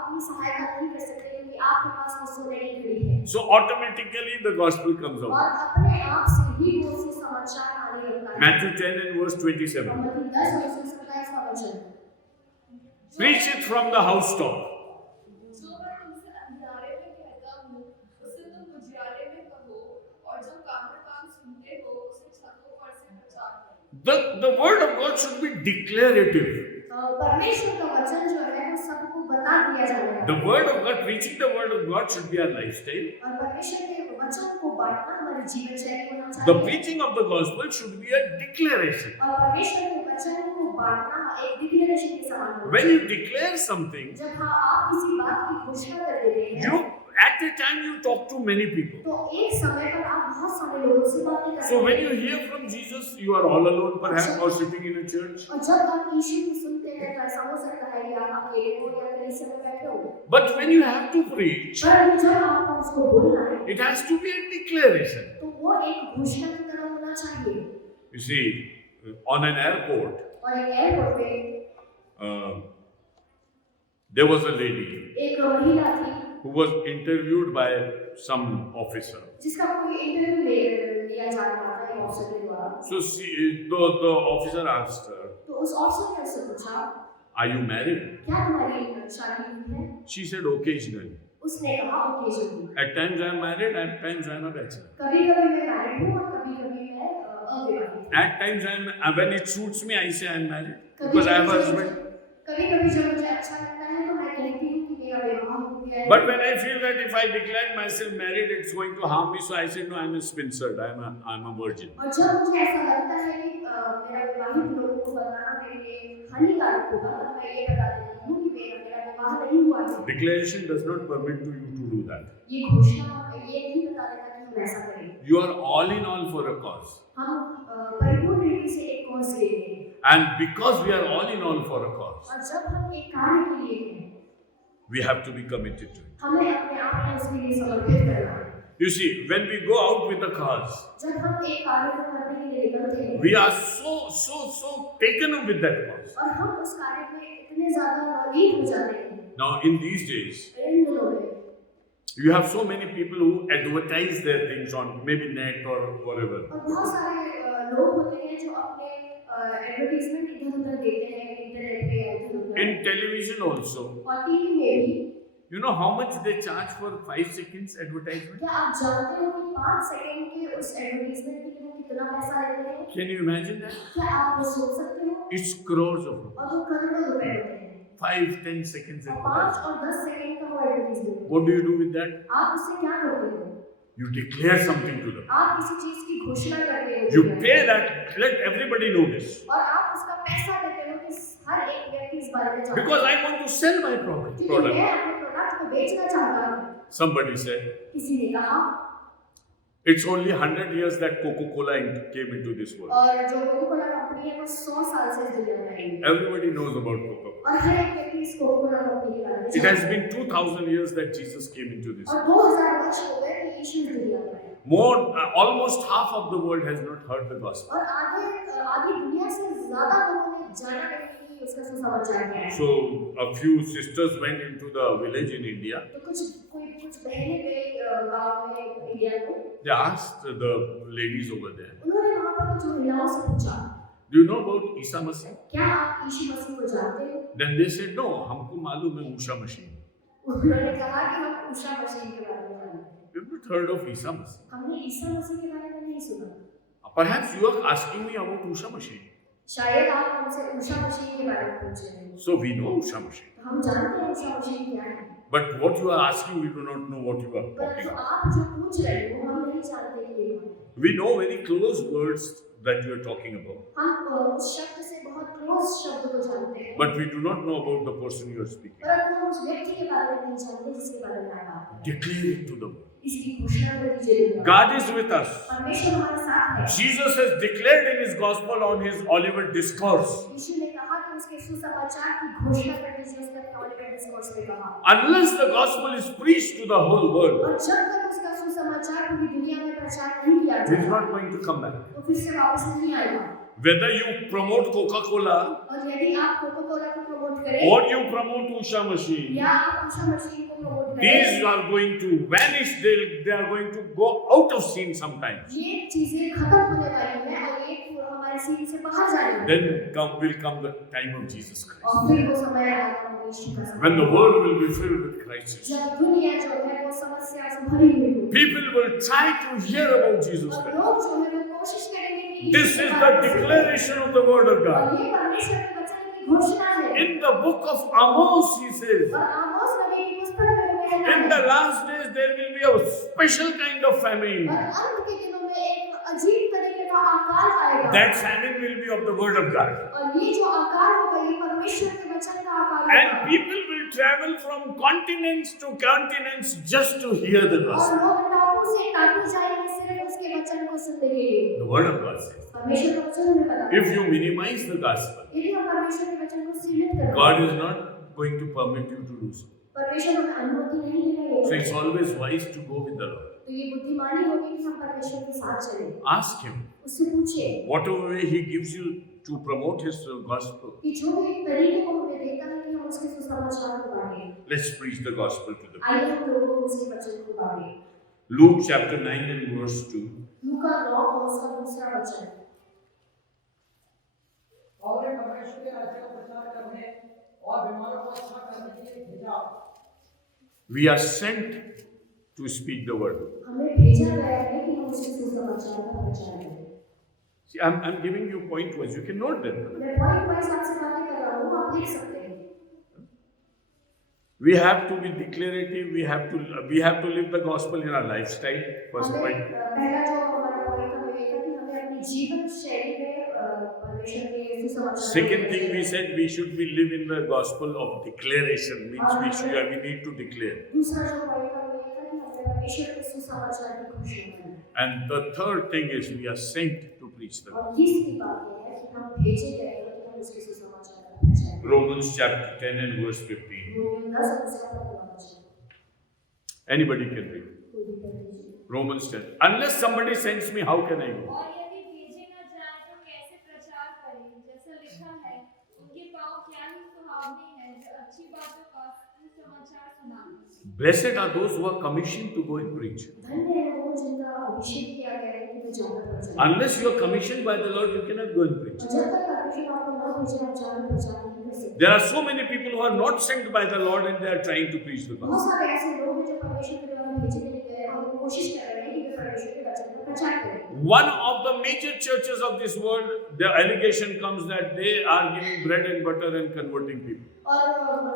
अपनी सहायता नहीं कर सकते क्योंकि आपके पास वो सोने की घड़ी है। So automatically the gospel comes out. और अपने आप से ही वो सुसमाचार आने लगता है। Matthew 10 and verse 27. मत्ती 10 और 27 का वचन। Preach it from the housetop. जो मैं तुमसे अंधियारे में कहता हूँ, उसे तुम उजियारे में कहो, और जो कान सुनते हो, उसे छतों पर से प्रचार करो। The word of God should be declarative. परमेश्वर का वचन जो है वो सबको बता दिया जाएगा। The word of God, preaching the word of God should be our lifestyle. और परमेश्वर के वचन को बांटना हमारी जीवन शैली होना चाहिए। The preaching of the gospel should be a declaration. और परमेश्वर के वचन को बांटना एक डिक्लेरेशन के समान होता है। When you declare something, जब आप किसी बात की घोषणा कर देते हैं, you at a time you talk to many people. तो एक समय पर आप बहुत सारे लोगों से बातें करते हैं। So when you hear from Jesus, you are all alone perhaps or sitting in a church. और जब आप यीशु को सुनते हैं तो ऐसा हो सकता है कि आप अकेले हो या कलीसिया में बैठे हो। But when you have to preach, पर जब आपको उसको बोलना है, it has to be a declaration. तो वो एक घोषणा की तरह होना चाहिए। You see, on an airport, और एक एयरपोर्ट पे there was a lady एक महिला थी who was interviewed by some officer. जिसका कोई इंटरव्यू लिया जा रहा था एक ऑफिसर के द्वारा। So the officer asked her, तो उस ऑफिसर ने उससे पूछा, "Are you married?" क्या तुम्हारी शादी हुई है? She said, "Occasionally. उसने कहा occasionally. At times I am married, at times I am a bachelor. कभी-कभी मैं मैरिड हूँ और कभी-कभी मैं अविवाहित हूँ। At times when it suits me, I say I am married because I have a husband. कभी-कभी जब मुझे अच्छा लगता है तो मैं कहती हूँ कि मेरा विवाह हो गया है। But when I feel that if I declare myself married, it's going to harm me, so I say no, I am a spinster. I'm a virgin." और जब मुझे ऐसा लगता है कि मेरा विवाहित लोगों को बताना मेरे लिए हानिकारक होगा तो मैं ये बता देती हूँ कि मेरा विवाह नहीं हुआ है। Declaration does not permit you to do that. ये घोषणा ये नहीं बता देता कि हम ऐसा करें। You are all in all for a cause. हम परिपूर्ण रीति से एक कॉज ले रहे हैं। And because we are all in all for a cause, और जब हम एक कार्य के लिए हैं, we have to be committed to it. हमें अपने आप को उसके लिए समर्पित करना है। You see, when we go out with a cause, जब हम एक कार्य को करने के लिए निकलते हैं, we are so taken up with that cause. और हम उस कार्य में इतने ज़्यादा लीन हो जाते हैं। Now, in these days, इन दिनों में you have so many people who advertise their things on maybe net or whatever. और बहुत सारे लोग होते हैं जो अपने एडवर्टाइजमेंट इधर-उधर देते हैं इंटरनेट पे या इधर-उधर। In television also, और टीवी में भी you know how much they charge for 5 seconds advertisement? क्या आप जानते हो कि 5 सेकंड के उस एडवर्टाइजमेंट के लिए वो कितना पैसा लेते हैं? Can you imagine that? क्या आप वो सोच सकते हो? It's crores of rupees. और वो करोड़ों रुपए होते हैं। 5-10 seconds और 5 advertisement. और 10 सेकंड का वो advertisement. What do you do with that? आप उससे क्या करते हो? You declare something to them. आप किसी चीज की घोषणा करते हो। You pay that, let everybody know this. और आप उसका पैसा देते हो कि हर एक व्यक्ति इस बारे में जाने। Because I want to sell my product. क्योंकि मैं अपने प्रोडक्ट को बेचना चाहता हूँ। Somebody said, किसी ने कहा it's only 100 years that Coca-Cola came into this world. और जो कोका-कोला कंपनी है वो 100 साल से इस दुनिया में आई है। Everybody knows about Coca-Cola. और हर एक व्यक्ति इस कोका-कोला कंपनी के बारे में It जानता has है। been 2000 years that Jesus came into this. और 2000 वर्ष हो गए कि यीशु इस दुनिया में आए। Almost half of the world has not heard the gospel. और आधी दुनिया से ज्यादा लोगों ने जाना नहीं कि उसका सुसमाचार क्या है। So a few sisters went into the village in India. तो कुछ बहनें गई गांव में इंडिया को। They asked the ladies over there, उन्होंने वहाँ पर कुछ महिलाओं से पूछा, "Do you know about Isa Masih?" क्या आप यीशु मसीह को जानते हो? Then they said, "No, हमको मालूम है Usha machine." उन्होंने कहा कि हम उषा मशीन के बारे में जानते हैं। We have not haven't heard of Isa Masihi. हमने ईसा मसीह के बारे में नहीं सुना। Perhaps you are asking me about Usha Masihi. शायद आप हमसे उषा मसीह के बारे में पूछ रहे हैं। So we know Usha Masihi. हम जानते हैं उषा मसीह क्या है। But what you are asking, we do not know what you are talking परंतु about. आप जो पूछ रहे हो हम नहीं जानते कि ये कौन है। We know very close words that you are talking about. हम उस शब्द से बहुत क्लोज शब्द को जानते हैं। But we do not know about the person you are speaking. परंतु हम उस व्यक्ति के बारे में नहीं जानते जिसके बारे में आप बात कर रहे हैं। Declare it to the world. इसकी घोषणा कर दीजिए। God is with us. परमेश्वर हमारे साथ है। Jesus has declared in his gospel on his Olivet discourse. यीशु ने कहा कि उसके सुसमाचार की घोषणा कर दीजिए, उसने अपने ओलिव डिस्कोर्स में कहा। Unless the gospel is preached to the whole world, और जब तक उसका सुसमाचार पूरी दुनिया में प्रचार नहीं किया he is जाएगा, not going to come back. तो फिर से वापस नहीं आएगा। Whether you promote Coca-Cola और यदि आप कोका-कोला को प्रमोट करें or you promote Usha Masihi, या आप उषा मसीह को प्रमोट these करें, are going to vanish. They are going to go out of scene sometimes. ये चीजें खत्म होने वाली हैं और ये हमारे सीन से बाहर जाने वाली Then हैं। will come the time of Jesus Christ, और फिर वो समय आएगा यीशु का समय, when the world will be filled with crisis. जब दुनिया जो है वो समस्या से भरी हुई होगी People will try to hear about Jesus और Christ. लोग जो है वो कोशिश करेंगे कि This is the declaration of the word of God. और ये परमेश्वर के वचन की घोषणा है। In the book of Amos, he says, और आमोस नबी की पुस्तक में वो कहता in है, the last days there will be a special kind of famine. और अंत के दिनों में एक अजीब तरीके का अकाल आएगा। That famine will be of the word of God. और ये जो अकाल होगा ये परमेश्वर के वचन का अकाल And होगा। people will travel from continents to continents just to hear the और gospel. लोग टापू से टापू जाएंगे सिर्फ उसके वचन को सुनने के लिए। The word of God says. परमेश्वर का वचन हमें पता है। If you minimize the gospel, यदि हम परमेश्वर के वचन को सीमित करते God हैं, is not going to permit you to do so. परमेश्वर हमें अनुमति नहीं देगा So ये। it's always wise to go with the Lord. तो ये बुद्धिमानी होगी कि हम परमेश्वर के साथ चलें। Ask Him, उससे पूछे whatever way He gives you to promote His gospel, कि जो भी तरीके को हमें देता है कि हम उसके सुसमाचार को बांटें। let's preach the gospel to the people. आइए हम लोगों को उसके वचन को बांटें। Luke chapter 9 and verse 2. लूका 9 और उसका दूसरा वचन। और ने परमेश्वर के राज्य का प्रचार करने और बीमारों को अच्छा करने के लिए भेजा। We are sent to speak the word. हमें भेजा गया है कि हम उसके सुसमाचार का प्रचार करें। See, I'm giving you point wise. You can note that. मैं पॉइंट वाइज आपसे बातें कर रहा हूँ, आप देख सकते हैं। We have to be declarative. We have to live the gospel in our lifestyle. First हमें point. पहला जो हमारा पॉइंट हमें ये था कि हमें अपनी जीवन शैली में परमेश्वर के सुसमाचार। Second thing we said, we should be live in the gospel of declaration. Means we need to declare. दूसरा जो पॉइंट था वो ये था कि हमें परमेश्वर के सुसमाचार की घोषणा करनी है। And the third thing is we are sent to preach the gospel. और तीसरी बात ये है कि हम भेजे गए हैं कि हम उसके सुसमाचार का प्रचार करें। Romans chapter 10 and verse 15. रोमन 10 और उसका 15वां वचन। Anybody can read. कोई भी पढ़ लीजिए। Romans 10. Unless somebody sends me, how can I go? और यदि भेजे न जाए तो कैसे प्रचार करें? जैसा लिखा है, उनके पाँव क्या ही सुहावने हैं जो अच्छी बातों का सुसमाचार सुनाते हैं। Blessed are those who are commissioned to go and preach. धन्य है वो जिनका अभिषेक किया गया है कि वे जाकर प्रचार। Unless you are commissioned by the Lord, you cannot go and preach. जब तक परमेश्वर आपको न भेजे आप जाकर प्रचार नहीं कर सकते। There are so many people who are not sent by the Lord and they are trying to preach the gospel. बहुत सारे ऐसे लोग हैं जो परमेश्वर के द्वारा भेजे नहीं गए और वो कोशिश कर रहे हैं कि वे परमेश्वर के वचन का प्रचार करें। One of the major churches of this world, the allegation comes that they are giving bread and butter and converting people. और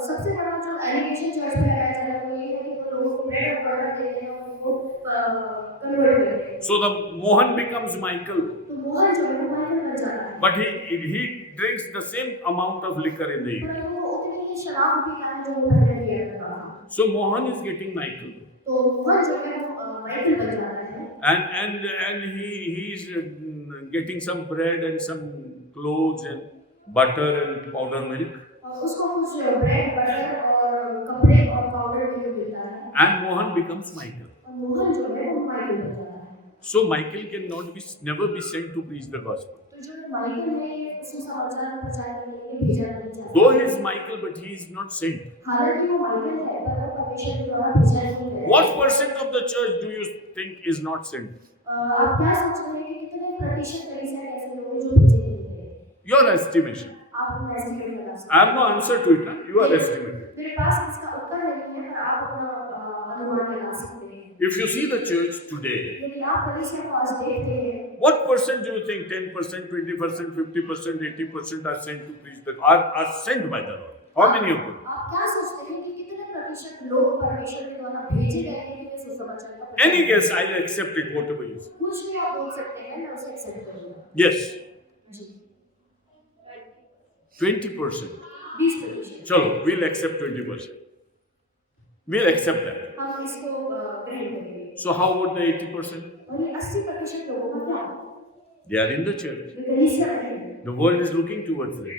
सबसे बड़ा जो एलिगेशन चर्च में लगाया जा रहा है वो ये है कि वो लोगों को ब्रेड और बटर देते हैं और उनको कन्वर्ट करते हैं। So the Mohan becomes Michael, तो मोहन जो है वो माइकल बन जाता है। but he drinks the same amount of liquor in the evening. पर वो उतनी ही शराब पीता है जो वो पहले पिया करता था। So Mohan is getting Michael, तो मोहन जो है वो माइकल बन जाता है। and he is getting some bread and some clothes and butter and powder milk. और उसको कुछ ब्रेड बटर और कपड़े और पाउडर भी मिलता है। And Mohan becomes Michael. और मोहन जो है वो माइकल बन जाता है। So Michael never be sent to preach the gospel. तो जो माइकल है ये सुसमाचार का प्रचार करने के लिए भेजा नहीं जाता। Though he is Michael, but he is not sent. हालांकि वो माइकल है पर वो परमेश्वर के द्वारा भेजा नहीं गया। What percent of the church do you think is not sent? आप क्या सोच रहे हैं कि कितने प्रतिशत कलीसिया ऐसे लोग हैं जो भेजे नहीं गए? Your estimation. आप अपना एस्टिमेट लगा सकते I have no answer to it. Huh? You are estimating. हैं। मेरे पास इसका उत्तर नहीं है पर आप अपना अनुमान लगा सकते हैं। If you see the church today, यदि आप कलीसिया को आज देखते हैं, what percent do you think 10%, 20%, 50%, 80% are sent to preach the are sent by the Lord? How many of them? आप क्या सोचते हैं कि कितने प्रतिशत लोग परमेश्वर के द्वारा भेजे गए हैं कि वे सुसमाचार का प्रचार Any guess? I'll accept it, whatever you say. कुछ भी आप बोल सकते हैं, मैं उसे एक्सेप्ट करूंगा। Yes, जी, 20%. 20%। Chalo, we'll accept 20%. We'll accept that. हम इसको ग्रहण करेंगे। So how about the 80%? और ये 80% लोगों का क्या? They are in the church. वे कलीसिया में हैं। The world is looking towards them.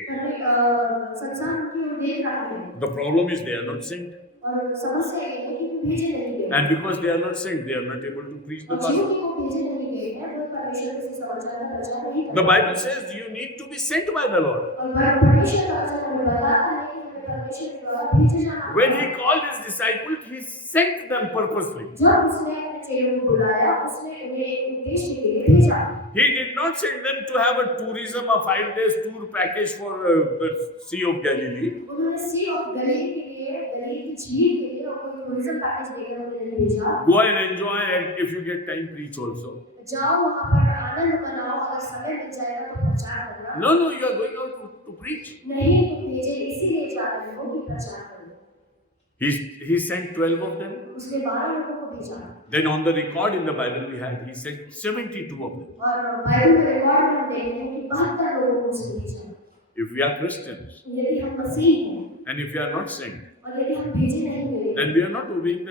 संसार उनकी ओर देख रहा है The problem is they are not sent. और समस्या ये है कि वे भेजे नहीं गए। And because they are not sent, they are not able to preach the और जो gospel. कि वो भेजे नहीं गए हैं, वो परमेश्वर के सुसमाचार का प्रचार नहीं कर The रहे। Bible says you need to be sent by the Lord. और परमेश्वर का वचन हमें बताता है कि हमें परमेश्वर के द्वारा भेजे जाना है। When he called his disciples, he sent them purposely. जब उसने अपने चेलों को बुलाया, उसने उन्हें एक उद्देश्य के लिए भेजा। He did not send them to have a tourism, a 5 days tour package for the Sea of Galilee. उन्होंने सी ऑफ गलील के लिए, गलील की झील के लिए और कोई टूरिज्म पैकेज देकर उन्हें नहीं भेजा। Go and enjoy, and if you get time, preach also. जाओ वहाँ पर आनंद मनाओ, अगर समय मिल जाएगा तो प्रचार करना। No, you are going out to preach. नहीं, तुम भेजे इसीलिए जा रहे हो कि प्रचार करो। He sent 12 of them. उसने 12 लोगों को भेजा। Then on the record in the Bible we had, he sent 72 of them. और बाइबल में रिकॉर्ड में हम देखते हैं कि 72 लोगों को उसने भेजा। If we are Christians, यदि हम मसीही हैं and if we are not sent, और यदि हम भेजे नहीं गए, then we are not obeying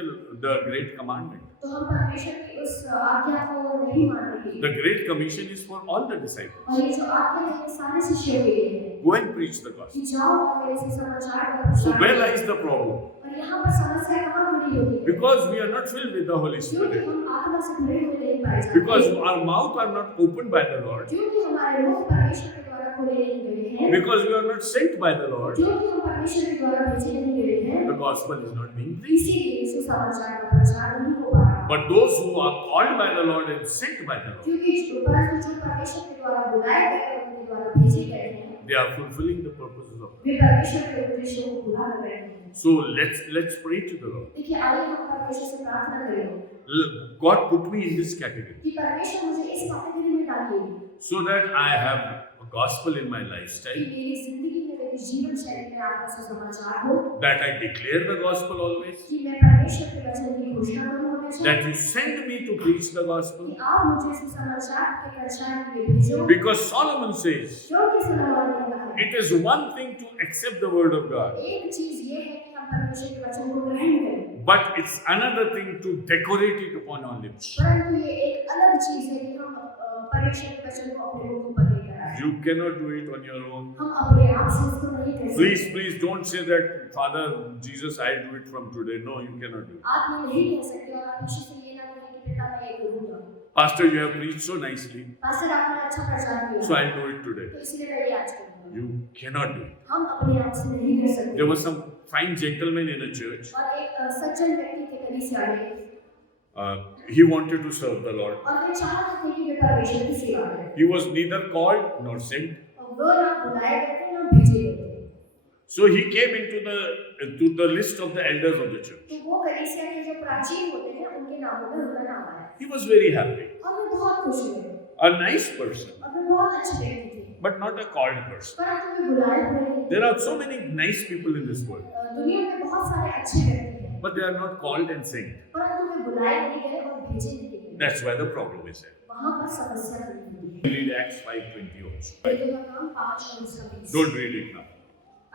the great commandment. तो हम परमेश्वर की उस आज्ञा को नहीं मान रहे। The great commission is for all the disciples. और ये जो आज्ञा है, ये सारे शिष्यों के लिए है Go and preach the gospel. कि जाओ और मेरे से समाचार का So प्रचार where करो। lies the problem? और यहाँ पर समस्या कहाँ खड़ी होती है? Because we are not filled with the Holy क्योंकि Spirit. हम आत्मा से भरे हुए नहीं पाए जाते। Because our mouth are not opened by the Lord. क्योंकि हमारे मुख परमेश्वर के द्वारा खोले नहीं गए हैं। Because we are not sent by the Lord. क्योंकि हम परमेश्वर के द्वारा भेजे नहीं गए हैं। The gospel is not being preached. इसीलिए सुसमाचार का प्रचार नहीं हो पा रहा। But those who are called by the Lord and sent by the Lord, क्योंकि परंतु जो परमेश्वर के द्वारा बुलाए गए और उनके द्वारा भेजे गए हैं, they are fulfilling the purposes of God. वे परमेश्वर के उद्देश्यों को पूरा कर रहे हैं। So let's pray to the Lord. देखिए, आइए हम परमेश्वर से प्रार्थना करें God put me in this category कि परमेश्वर मुझे इस कैटेगरी में डालिए so that I have a gospel in my कि lifestyle, मेरी जिंदगी में, मेरी जीवन शैली में आपका सुसमाचार हो, that I declare the gospel always, कि मैं परमेश्वर के वचन की घोषणा करूं हमेशा, that you send me to preach the gospel. कि आप मुझे सुसमाचार के प्रचार के लिए भेजो। Because Solomon says, क्योंकि सुलैमान ने कहा है, it is one thing to accept the word of God, एक चीज ये है कि हम परमेश्वर के वचन को ग्रहण करें, but it's another thing to decorate it upon our lips. परंतु ये एक अलग चीज है कि हम परमेश्वर के वचन को अपने मुंह पर लेकर आए। You cannot do it on your own. हम अपने आप से इसको नहीं कर सकते। Please don't say that, Father Jesus, I do it from today. No, you cannot do it. आप ये नहीं कह सकते और आप ईश्वर से ये ना कहें कि पिता मैं ये करूंगा। Pastor, you have preached so nicely, pastor आपने अच्छा प्रचार किया, so I'll do it today. तो इसलिए मैं ये आज करूंगा। You cannot do it. हम अपने आप से नहीं कर सकते। There was some fine gentleman in a church. और एक सज्जन व्यक्ति थे कलीसिया में, He wanted to serve the Lord. और वे चाहते थे कि वे परमेश्वर की सेवा करें। He was neither called nor sent. और वो ना बुलाए गए थे ना भेजे गए थे। So he came into the list of the elders of the church. तो वो कलीसिया के जो प्राचीन होते हैं उनके नामों में उनका नाम आया He was very happy. और वे बहुत खुश हुए A nice person, और वे बहुत अच्छे व्यक्ति थे, but not a called person. परंतु वे बुलाए हुए नहीं थे। There are so many nice people in this world, दुनिया में बहुत सारे अच्छे व्यक्ति हैं, but they are not called and sent. परंतु वे बुलाए नहीं गए और भेजे नहीं गए। That's why the problem is there. वहाँ पर समस्या खड़ी हुई है। Read Acts 5:20 also. प्रेरितों का काम 5:20। Don't read it now.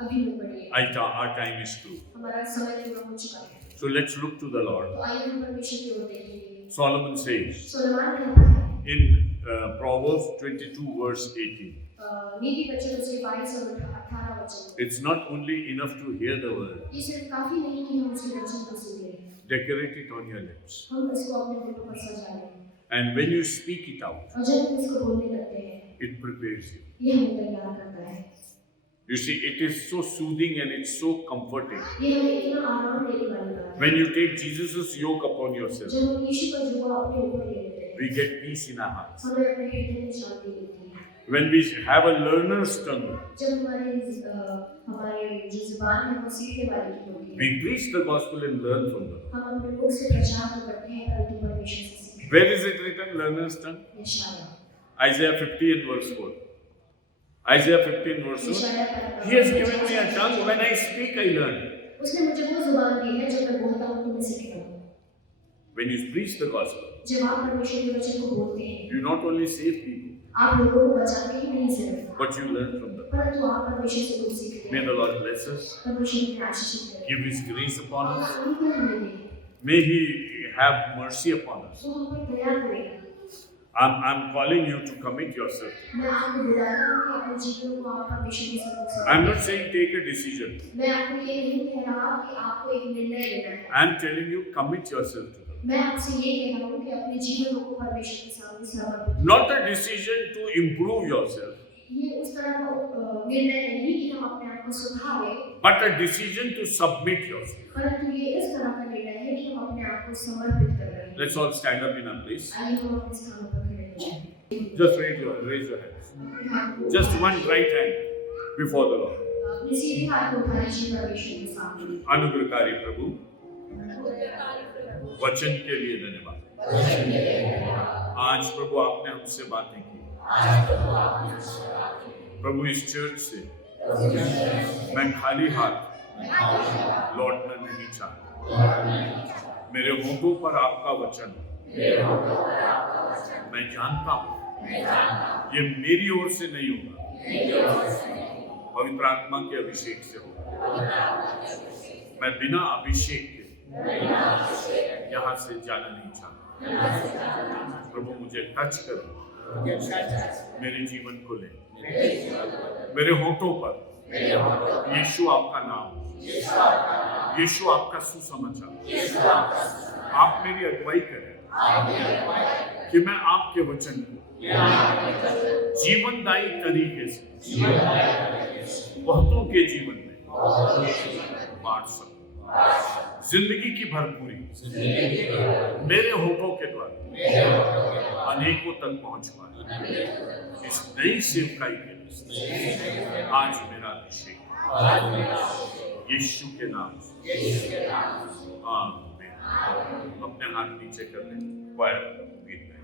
अभी में पढ़िए, Our time is through. हमारा समय पूरा हो चुका है। So let's look to the Lord. तो आइए हम परमेश्वर की ओर देखेंगे। Solomon says सुलैमान कहता है in Proverbs 22 verse 18, नीति वचन उसे 22 और 18 वचन, it's not only enough to hear the word, ये सिर्फ काफी नहीं कि हम उसके वचन को सुने, decorate it on your lips. हम इसको अपने होठों पर सजा लें And when you speak it out, और जब हम इसको बोलने लगते हैं, it prepares you. ये हमें तैयार करता है। You see, it is so soothing and it's so comforting. ये हमें इतना आराम देने वाली बात है। When you take Jesus' yoke upon yourself, जब हम यीशु का जुआ अपने ऊपर ले लेते हैं, we get peace in our hearts. हमें अपने हृदय में शांति मिलती है। when we have a learner's tongue, जब हमारे जो जुबान है वो सीखने वाले की होती है, we preach the gospel and learn from them. हम अपने मुख से प्रचार तो करते हैं परंतु परमेश्वर से सीखते हैं। Where is it written, learner's tongue? यशाया Isaiah 50 and verse 4. Isaiah 15 verse 4. He has given me a tongue, when I speak I learn. उसने मुझे वो जुबान दी है जब मैं बोलता हूँ तो मैं सीखता हूँ। When you preach the gospel, जब आप परमेश्वर के वचन को बोलते हैं, you not only save people, आप लोगों को बचाते ही नहीं सिर्फ, but you learn from them. परंतु आप परमेश्वर से कुछ सीखते May हैं। the Lord bless us, परमेश्वर की आशीष करें। give His grace upon और us. अनुग्रह हमें दे। May He have mercy upon us. वो हम पर दया करें। I'm calling you to commit yourself. मैं आपको बुलाता हूँ कि अपने जीवन को आप परमेश्वर के सम्मुख से। I'm not saying take a decision. मैं आपको ये नहीं कह रहा कि आपको एक निर्णय लेना है। I'm telling you commit yourself to them. मैं आपसे ये कह रहा हूँ कि अपने जीवन को परमेश्वर के सामने समर्पित। Not a decision to improve yourself, ये उस तरह का निर्णय नहीं कि हम अपने आप को सुधारें, but a decision to submit yourself. परंतु ये इस तरह का निर्णय है कि हम अपने आप को समर्पित कर रहे हैं। Let's all stand up in our place. आइए हम अपने स्थानों पर खड़े हो जाएं। Just raise your hands. Just one right hand before the Lord. अपने सीधे हाथ को उठा लीजिए परमेश्वर के सामने। अनुग्रहकारी प्रभु, वचन के लिए धन्यवाद। आज प्रभु आपने हमसे बातें की। प्रभु इस चर्च से मैं खाली हाथ लौटना नहीं चाहता। मेरे होठों पर आपका वचन, मैं जानता हूँ ये मेरी ओर से नहीं होगा, पवित्र आत्मा के अभिषेक से होगा। मैं बिना अभिषेक के यहाँ से जाना नहीं चाहता। प्रभु मुझे टच करें, मेरे जीवन को ले, मेरे होठों पर यीशु आपका नाम, यीशु आपका सुसमाचार, आप मेरी अगुवाई करें कि मैं आपके वचन को जीवनदायी तरीके से बहुतों के जीवन में बांट सकूं। जिंदगी की भरपूरी मेरे होठों के द्वारा अनेकों तक पहुंच पाए। इस नई सेवकाई के लिए आज मेरा अभिषेक यीशु के नाम से आमीन। अपने हाथ नीचे कर लें। गीत में